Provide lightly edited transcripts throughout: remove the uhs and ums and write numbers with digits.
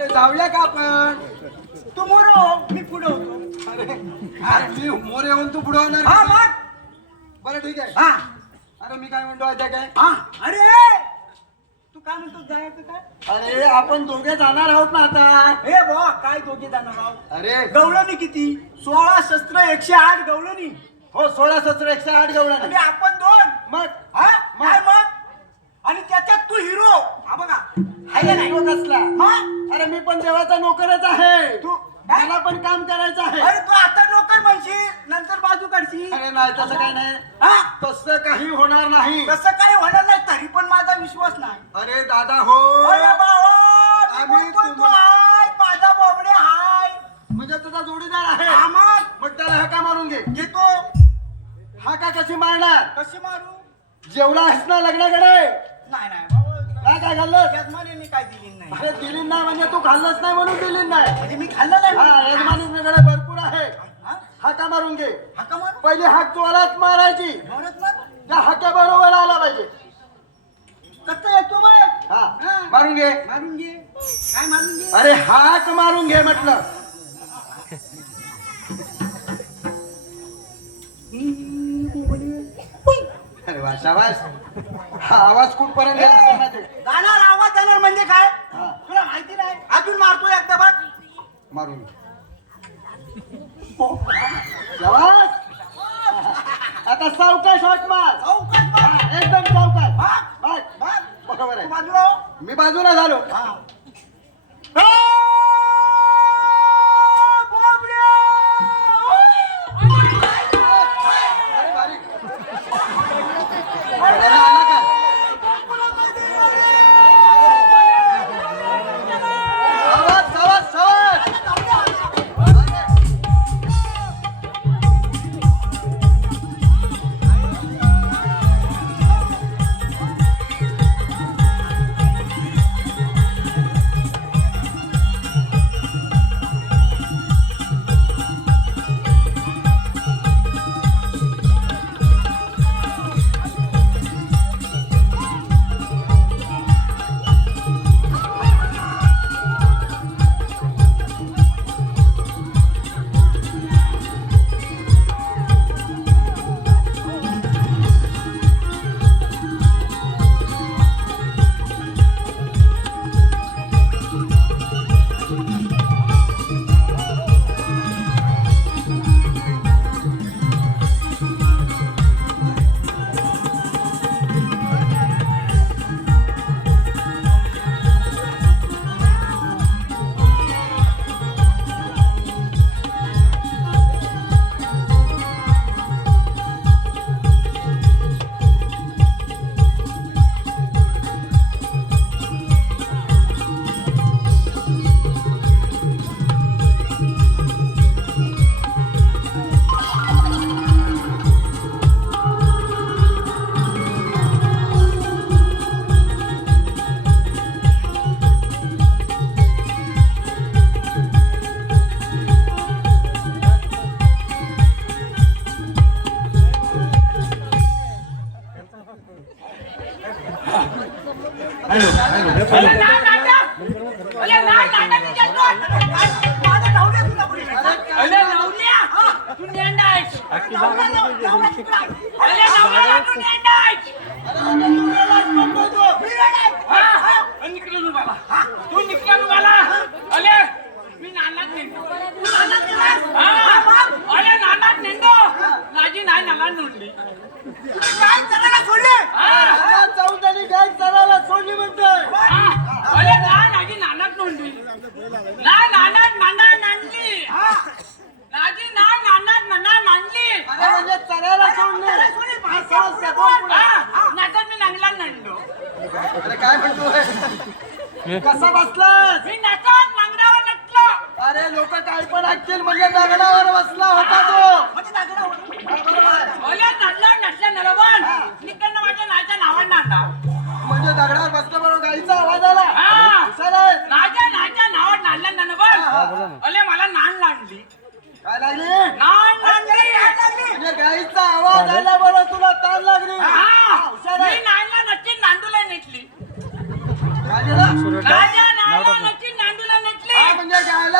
अरे जाऊया का आपण? तू मोर मी पुढे होतो. अरे मी मोरे येऊन तू पुढे होणार? हा मग. बरं ठीक आहे. हा अरे मी काय म्हणतो आता काय? हा अरे तू काय म्हणतो जायचं काय? अरे आपण दोघे जाणार आहोत ना आता. हे बा काय दोघे जाणार आहोत? अरे गवळणी किती? 16 शस्त्र 108 गवळणी. हो 16 17 108 गवळण. आणि आपण 2. मग हा काय मग? आणि त्याच्यात तू हिरो. हा बघा आहे का नाही? हिरो कसला? मग अरे मी पण देवाचा नोकरच आहे. तू मला पण काम करायचं आहे. अरे तू आता नोकर म्हणशील नंतर बाजू काढशील. अरे नाही तसं काही नाही. हा तसं काही होणार नाही. तसं काही होणार नाही तरी पण माझा विश्वास नाही. अरे दादा हो. अरे बाबा आम्ही आम्ही तू तुम्हा- हाय माझा बोबडे हाय. म्हणजे तुझा जोडीदार आहे. हा मग मग त्याला हाका मारून घे. घेतो. हाका कशी मारणार? कशी मारू? जेवढा आहेस ना लग्नाकडे नाही नाही बाबा काय काय खाल्लं? यजमानीने काय दिली नाही. अरे दिली नाही म्हणजे तू खाल्लंच नाही म्हणून दिली नाही. म्हणजे मी खाल्लं नाही. हा यजमानीकडे भरपूर आहे. हा? हाका मारून घे. हा का मारू? पहिली हाक जोरात मारायची. मारत मार. त्या हाक्या बरोबर आला पाहिजे. कसं येतो मग? हा हा. मारून घे. मारून घे. काय मारून घे? अरे हाक मारून घे म्हटलं. अरे वा शाबास. हा आवाज कुठपर्यंत गेला असं माहिती? जाणार आवाज जाणार म्हणजे काय? हा. तुला माहिती नाही. अजून मारतोय एकदा बघ. मारून घे. शाबास. आता सावकाश हाक मार. चौकट बघ. हा, एकदम सावकाश. बघ. बघ. बघ. बरोबर तू आहे. बाजूला हो. मी बाजूला झालो. हा. ए, बोबड्या! अरे भारी. अरे आला का? सावध, सावध, सावध. चौधरी गाय चरायला सोडली म्हणतोय. अरे म्हणजे चरायला सोडली. अरे काय म्हणतोय? कसा बसलास? अरे लोक काय पण ऐकतील म्हणजे दगडावर बसला होता तो. म्हणजे दगडावर बसला बरोबर गाईचा आवाज आला. हुशार आहे. मला नाण लागली काय लागली? नाण लागली म्हणजे गाईचा आवाज आला बरोबर तुला ताण लागली. हुशार आहे. मी नाणला नक्की नांदूला नेटली काय झालं? राजा नाणला नक्की नांदूला नेटली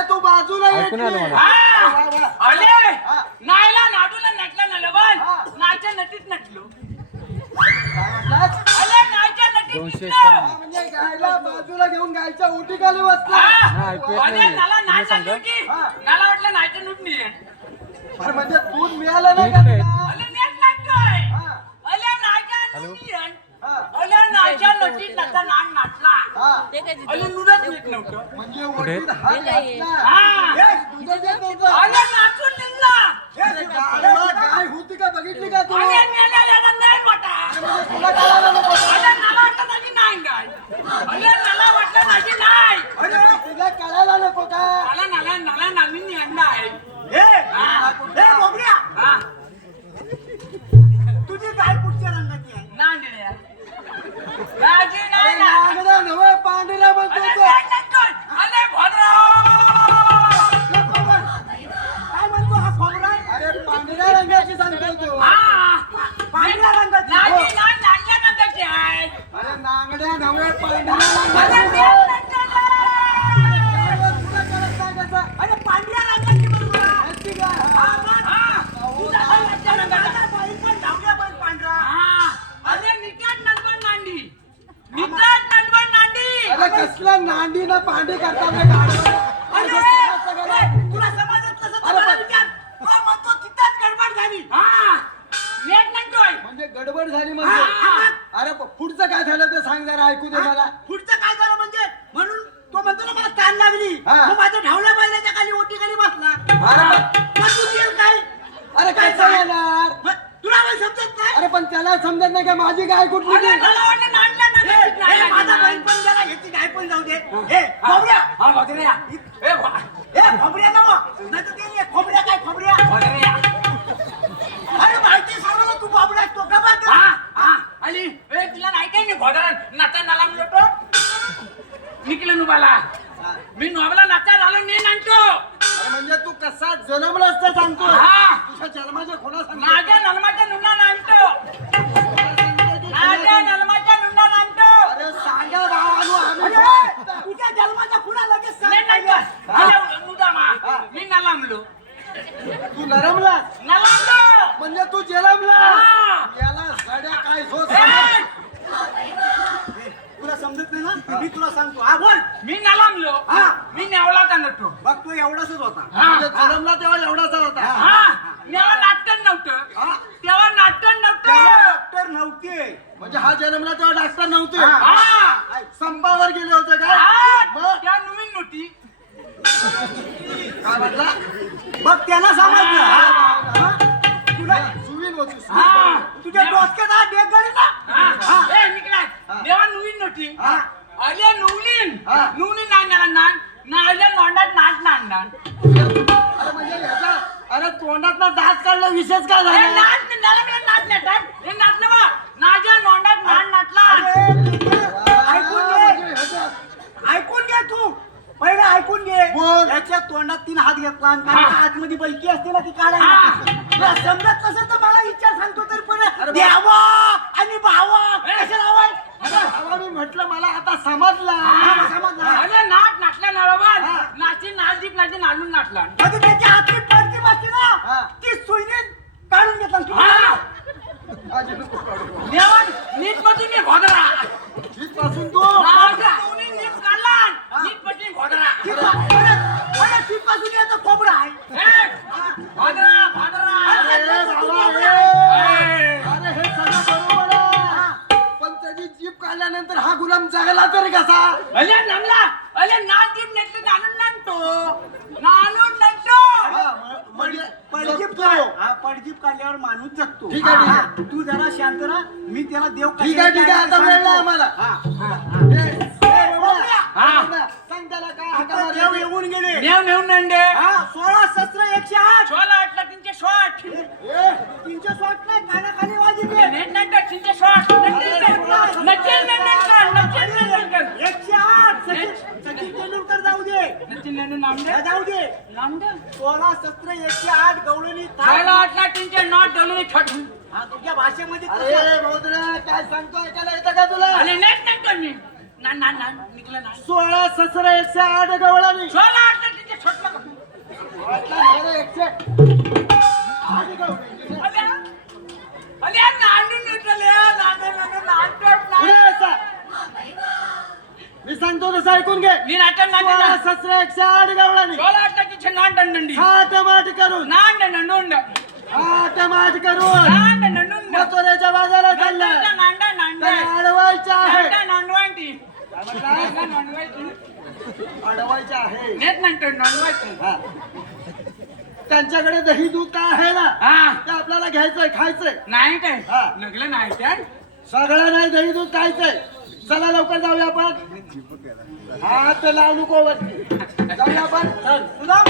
अरे तू बाजूला ऐकून आलं येतली. मला. हा. वा, वा. अले हा. नायला नाडूला नटला ना हा. लबन नाच्या नटीत नटलो काय म्हटलास? अले नाच्या नटीत 200 नटलो हा, म्हणजे गायला बाजूला घेऊन गायच्या उठी खाली बसला हा. ऐकू येत अले नाहीये. नाला तुम्ही नाच सांगा. होती हा. नाला वाटलं नाच्या नुटणी अरे म्हणजे दूध मिळालं नाही का ठीक आहे. तुला? अले नेट नटतोय हा, अले नाच्या हॅलो. नुटणी हा, अले नाच्या नटीत नटता नाट नाचला हा. अले नुडत नीट नव्हतं म्हणजे कुठे? ओटीत हात घातला. हा. हे, दुधाचं येत नव्हतं. अले नाचून निघला अरे गायला गाय होती का बघितली का तू अले मेल्याला नाही मोठा म्हणजे तुला कळालं नको का? अले नाला वाटलं माझी नाही गाय अले नाला वाटलं माझी नाही अरे तुला कळायला नको का नाला नाला नाला नामींनी अंडा आहे हे बोबड्या हा तुझी गाय कुठच्या रंगाची आहे नांदड्या राजी अरे नाही ना नागडा नव्हे पांढऱ्या म्हणतो अले तो. काय नटतोय अले काय म्हणतो हा खोबरा अरे पांढऱ्या रंगाची सांगतो तो हा पांढऱ्या रंगाची नाजी नाही नांदल्या नंतरची आहे अरे नांगड्या नव्हे पांढऱ्या अले रंगाची. नेट नटला गायला तुला कळत नाही कसं? अरे पांढऱ्या रंगाची बरोबर ह्याची गाय, हा. हा तुझा काय नटल्या रंगाचा बाई पण धावल्या पण पांढरा हा अले निटाट नटवण नांदी निटाट नटवण नांदी अरे कसला नांदी ना पांढरी करताना गाडवा. अरे तुला समजत कसं अरे मला पण- विचार तो म्हणतो तिथंच गडबड झाली हा नेट नटतोय म्हणजे गडबड झाली म्हणजे अरे पुढचं काय झालं ते सांग जरा ऐकू दे मला पुढचं काय झालं म्हणजे म्हणून तो म्हणतो ना मला ताण लागली हा. तो माझ्या ढावल्या बैलाच्या खाली ओटी खाली बसला अरे मग तू येईल काय अरे काय येणार मग तुला काही समजत नाही अरे पण त्याला समजत नाही का माझी गाय कुठली अरे ती? मला वाटलं नांदल्या नंतरची हे नाही माझा नांदली. बैल पण गेला ह्याची गाय पण जाऊ दे हे खोबऱ्या हा भद्र्या ए हे खोबऱ्या नव नाही तर ते खोबऱ्या काय खोबऱ्या भद्र्या अरे माहिती सांग ना तू खोबऱ्या तो का बरं? हा हा अली ए तुला नाही काय मी भद्रा नाचा नाला म्हणतो निकलं नुबाला मी नोबला नाचा झालो ने नांदतो अरे म्हणजे तू कसा जन्मलास ते सांगतो हा तुझ्या जन्माच्या खोना माझ्या नलमाच्या नुंडा नांदतो माझ्या नलमाच्या नुंडा नांदतो अरे सांगा भावानू आम्ही अरे तुझ्या जन्माचा खुणा लगेच सांग ने नांदतो अरे नुडा मा मी नलामलो तू नरमलास नलामलो म्हणजे तू जन्मलास हा. याला साड्या काय झोस ए, तुला समजत नाही ना मी तुला सांगतो हा बोल मी नलामलो हा. मी नेवला नटतो बघ तो एवढाच होता म्हणजे जन्मला तेव्हा एवढाचा होता हा तेव्हा नाटक नव्हतं हा. तेव्हा नाटक तेव्हा नव्हतं डॉक्टर नव्हते म्हणजे हा जन्मला तेव्हा डॉक्टर नव्हते हा संपावर गेले होते का हा, मग त्या नवीन नव्हती काय म्हटला बघ त्यांना समजलं हा. हा? तुला सुवीन होती हा. तुझ्या डोसक्यात हा डेग गळी ना हा. ए, निकलाय. तेव्हा नवीन नव्हती हा. अरे नुवलीन हा. नुवली नांदणार नांद नाल्या नोंडात नाच नांदणार अरे म्हणजे ह्याचा अरे तोंडात ना दात काढला विशेष काय ए, झाला नाच नाही, नाला मला नाच नेतात हे नाच नवा नाच्या नोंडात नाच नाचला ऐकून घे ऐकून घे तू पहिले ऐकून घे बोल. याच्या तोंडात 3 हात घेतला आणि कारण हा. आतमध्ये बैकी असते ना ती हा. काढायला तुला समजत नसेल तर मला विचार सांगतो तर पण अरे द्यावा आणि भावा ए. कशाला हवंय? अरे मी म्हटलं मला आता समजला हा, समजला. अरे नाच नाचला नरोबर हा. नाची नाच दीप नाची नालून नाचला म्हणजे त्याच्या हातून पडती बसते हा. ना ती सुईने काढून घेतला आणि तू हा माझी नको काढू. देवान नीट पटून ये घोदरा इथपासून तू नाच्या दोन्ही नीट काढला नीट पटून घोदरा ती परत तिथपासून याचा खोबरा आहे ए, घोदरा घोदरा अरे बाबा, ए. अरे हे सगळं बरोबर आहे. पण त्याची जीप काढल्यानंतर हा गुलाम जगला तरी कसा अले नमला अले नाच दीप नेटले नालून नांदतो हा, म्हणजे पडजीप जगतो. हा पडजीप काढल्यावर माणूस जगतो ठीक आहे, ठीक आहे. हा, तू जरा शांत राहा मी त्याला देव ठीक आहे, ठीक आहे, आता सांगतो. वेळ नाही आम्हाला. हा. हा. सांग त्याला काय हाका आता देव मारायचे. येऊन गेले नेव नेऊन नंडे हा 16 शस्त्र 108 शोला वाटला तीनशे शॉट ए, 360 नाही कानाखाली वाजले नेट नाटक तीनशे शॉट नचेल नंदनकर 108 सचिन तेंडुलकर जाऊ दे नचेल नंदन नामदे हा, जाऊ दे नामदे 16 शस्त्र 108 गवळणी शोला वाटला तीनशे नॉट डवली छट हा तुझ्या भाषेमध्ये अरे भाऊद्रा, काय सांगतो ऐकायला येतं का तुला अरे नेट नाटक मी ना ना ना निकला ना 16 शस्त्र 108 गवळणी शोला वाटला तीनशे शॉट वाटलं नाही रे, 108 गवळणी. अल्या नांदून उठल्या नांदून पुढे असा. मी सांगतो तसं ऐकून घे. मी नाटक नाटक 108 गवळणी. की नांदंडी थाटमाट करून नांदंड थाटमाट करून मथुरेच्या बाजारात चाललाय. त्याला अडवायचं आहे. अडवायचं आहे. हा. त्यांच्याकडे दही दूध काय आहे ना ते आपल्याला घ्यायचंय खायचंय. नाही काय हा. लगलं नाही काय सगळं नाही दही दूध खायचंय. चला लवकर जाऊया आपण. हात लावू नको वरती. जाऊया आपण. चल तुला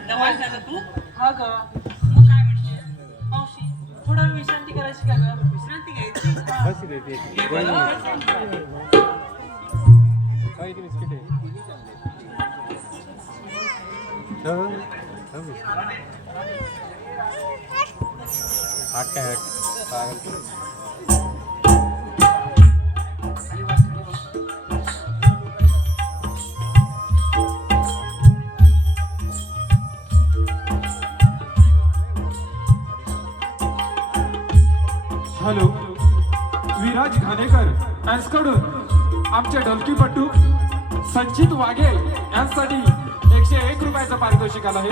हा ग मग काय म्हणते मावशी थोडा विश्रांती करायची का ग विश्रांती घ्यायची हॅलो, विराज घाणेकर यांच्याकडून आमचे ढोलकीपटू संचित वाघे यांसाठी 101 रुपयाचं पारितोषिक आलं आहे.